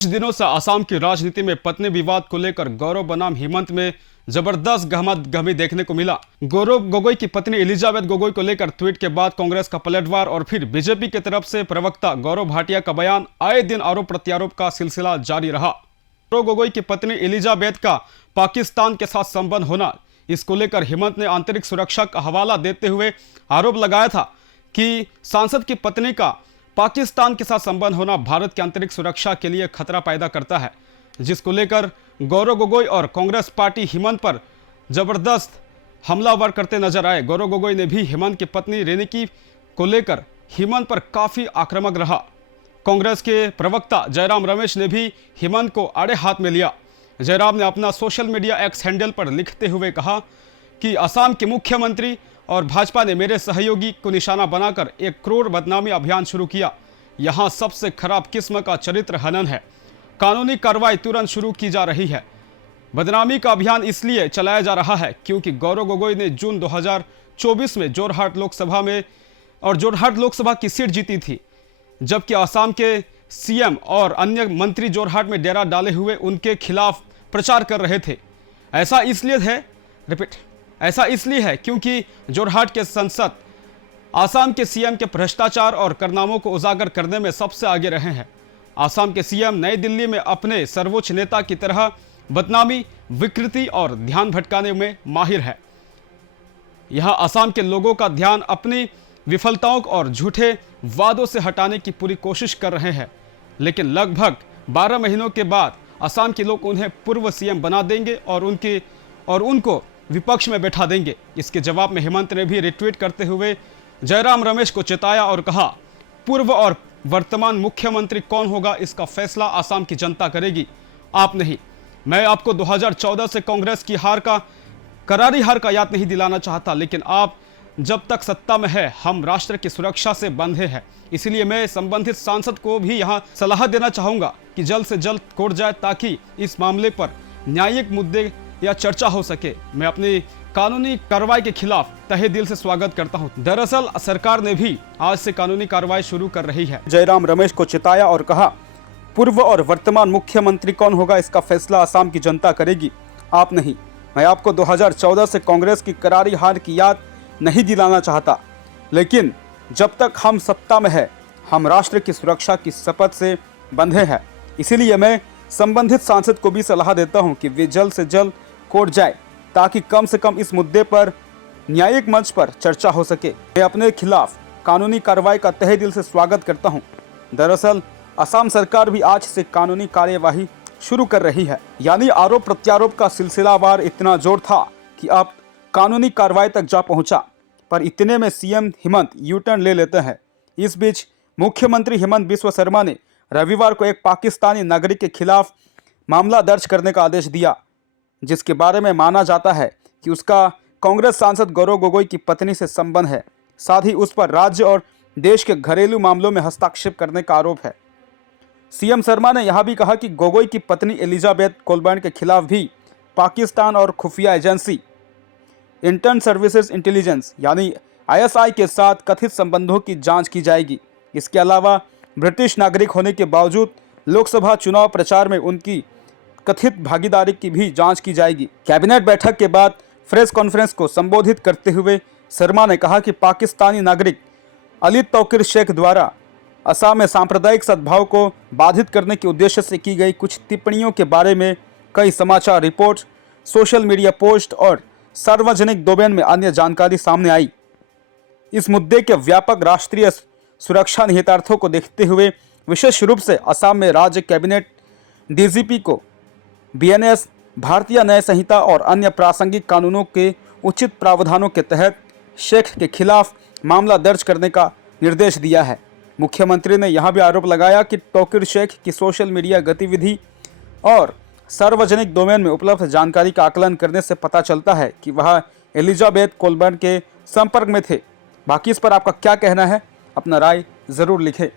कुछ दिनों से असम की राजनीति में पत्नी विवाद को लेकर गौरव बनाम हेमंत में जबरदस्त गहमा-गहमी देखने को मिला। गौरव गोगोई की पत्नी एलिजाबेथ गोगोई को लेकर ट्वीट के बाद कांग्रेस का पलटवार और फिर बीजेपी की तरफ से प्रवक्ता गौरव भाटिया का बयान, आए दिन आरोप प्रत्यारोप का सिलसिला जारी रहा। गौरव गोगोई की पत्नी एलिजाबेथ का पाकिस्तान के साथ संबंध होना, इसको लेकर हेमंत ने आंतरिक सुरक्षा का हवाला देते हुए आरोप लगाया था कि सांसद की पत्नी का पाकिस्तान के साथ संबंध होना भारत की आंतरिक सुरक्षा के लिए खतरा पैदा करता है, जिसको लेकर गौरव गोगोई और कांग्रेस पार्टी हेमंत पर जबरदस्त हमलावर करते नजर आए। गौरव गोगोई ने भी हेमंत की पत्नी रेनिकी को लेकर हेमंत पर काफी आक्रामक रहा। कांग्रेस के प्रवक्ता जयराम रमेश ने भी हेमंत को आड़े हाथ में लिया। जयराम ने अपना सोशल मीडिया एक्स हैंडल पर लिखते हुए कहा कि असम के मुख्यमंत्री और भाजपा ने मेरे सहयोगी को निशाना बनाकर एक क्रूर बदनामी अभियान शुरू किया। यहां सबसे खराब किस्म का चरित्र हनन है। कानूनी कार्रवाई तुरंत शुरू की जा रही है। बदनामी का अभियान इसलिए चलाया जा रहा है क्योंकि गौरव गोगोई ने जून 2024 में जोरहाट लोकसभा की सीट जीती थी, जबकि असम के सीएम और अन्य मंत्री जोरहाट में डेरा डाले हुए उनके खिलाफ प्रचार कर रहे थे। ऐसा इसलिए है क्योंकि जोरहाट के सांसद असम के सीएम के भ्रष्टाचार और कारनामों को उजागर करने में सबसे आगे रहे हैं। असम के सीएम नई दिल्ली में अपने सर्वोच्च नेता की तरह बदनामी, विकृति और ध्यान भटकाने में माहिर है। यह असम के लोगों का ध्यान अपनी विफलताओं और झूठे वादों से हटाने की पूरी कोशिश कर रहे हैं, लेकिन लगभग 12 महीनों के बाद असम के लोग उन्हें पूर्व सीएम बना देंगे और उनको विपक्ष में बैठा देंगे। इसके जवाब में हेमंत ने भी रिट्वीट करते हुए जयराम रमेश को चेताया और कहा, पूर्व और वर्तमान मुख्यमंत्री कौन होगा इसका फैसला असम की जनता करेगी, आप नहीं। मैं आपको 2014 से कांग्रेस की करारी हार का याद नहीं दिलाना चाहता, लेकिन आप जब तक सत्ता में है हम राष्ट्र की सुरक्षा से बंधे हैं। इसलिए मैं संबंधित सांसद को भी यहां सलाह देना चाहूंगा कि जल्द से जल्द कोर्ट जाए ताकि इस मामले पर न्यायिक मुद्दे या चर्चा हो सके। मैं अपनी कानूनी कार्रवाई के खिलाफ तहे दिल से स्वागत करता हूं। दरअसल सरकार ने भी आज से कानूनी कार्रवाई शुरू कर रही है। जयराम रमेश को चिताया और कहा, पूर्व और वर्तमान मुख्यमंत्री कौन होगा इसका फैसला असम की जनता करेगी, आप नहीं। मैं आपको 2014 से कांग्रेस की करारी हार की याद नहीं दिलाना चाहता, लेकिन जब तक हम सत्ता में है हम राष्ट्र की सुरक्षा की शपथ से बंधे हैं। इसीलिए मैं संबंधित सांसद को भी सलाह देता हूं कि वे जल्द से जल्द कोर्ट जाए ताकि कम से कम इस मुद्दे पर न्यायिक मंच पर चर्चा हो सके। मैं अपने खिलाफ कानूनी कार्रवाई का तहे दिल से स्वागत करता हूं। दरअसल असम सरकार भी आज से कानूनी कार्यवाही शुरू कर रही है, यानी आरोप प्रत्यारोप का सिलसिलावार इतना जोर था कि अब कानूनी कार्रवाई तक जा पहुंचा। पर इतने में सीएम हेमंत यू टर्न ले लेते हैं। इस बीच मुख्यमंत्री हेमंत बिस्वा शर्मा ने रविवार को एक पाकिस्तानी नागरिक के खिलाफ मामला दर्ज करने का आदेश दिया, जिसके बारे में माना जाता है कि उसका कांग्रेस सांसद गौरव गोगोई की पत्नी से संबंध है। साथ ही उस पर राज्य और देश के घरेलू मामलों में हस्तक्षेप करने का आरोप है। सीएम शर्मा ने यह भी कहा कि गोगोई की पत्नी एलिजाबेथ कोलबर्न के खिलाफ भी पाकिस्तान और खुफिया एजेंसी इंटर्न सर्विसेज इंटेलिजेंस यानी ISI के साथ कथित संबंधों की जांच की जाएगी। इसके अलावा ब्रिटिश नागरिक होने के बावजूद लोकसभा चुनाव प्रचार में उनकी कथित भागीदारी की भी जांच की जाएगी। कैबिनेट बैठक के बाद प्रेस कॉन्फ्रेंस को संबोधित करते हुए शर्मा ने कहा कि पाकिस्तानी नागरिक अली तौकीर शेख द्वारा असम में सांप्रदायिक सद्भाव को बाधित करने के उद्देश्य से की गई कुछ टिप्पणियों के बारे में कई समाचार रिपोर्ट, सोशल मीडिया पोस्ट और सार्वजनिक डोमेन में अन्य जानकारी सामने आई। इस मुद्दे के व्यापक राष्ट्रीय सुरक्षा निहितार्थों को देखते हुए विशेष रूप से असम में राज्य कैबिनेट DGP को BNS, भारतीय न्याय संहिता और अन्य प्रासंगिक कानूनों के उचित प्रावधानों के तहत शेख के खिलाफ मामला दर्ज करने का निर्देश दिया है। मुख्यमंत्री ने यहां भी आरोप लगाया कि तौकीर शेख की सोशल मीडिया गतिविधि और सार्वजनिक डोमेन में उपलब्ध जानकारी का आकलन करने से पता चलता है कि वह एलिजाबेथ कोलबर्न के संपर्क में थे। बाकी इस पर आपका क्या कहना है, अपना राय ज़रूर लिखें।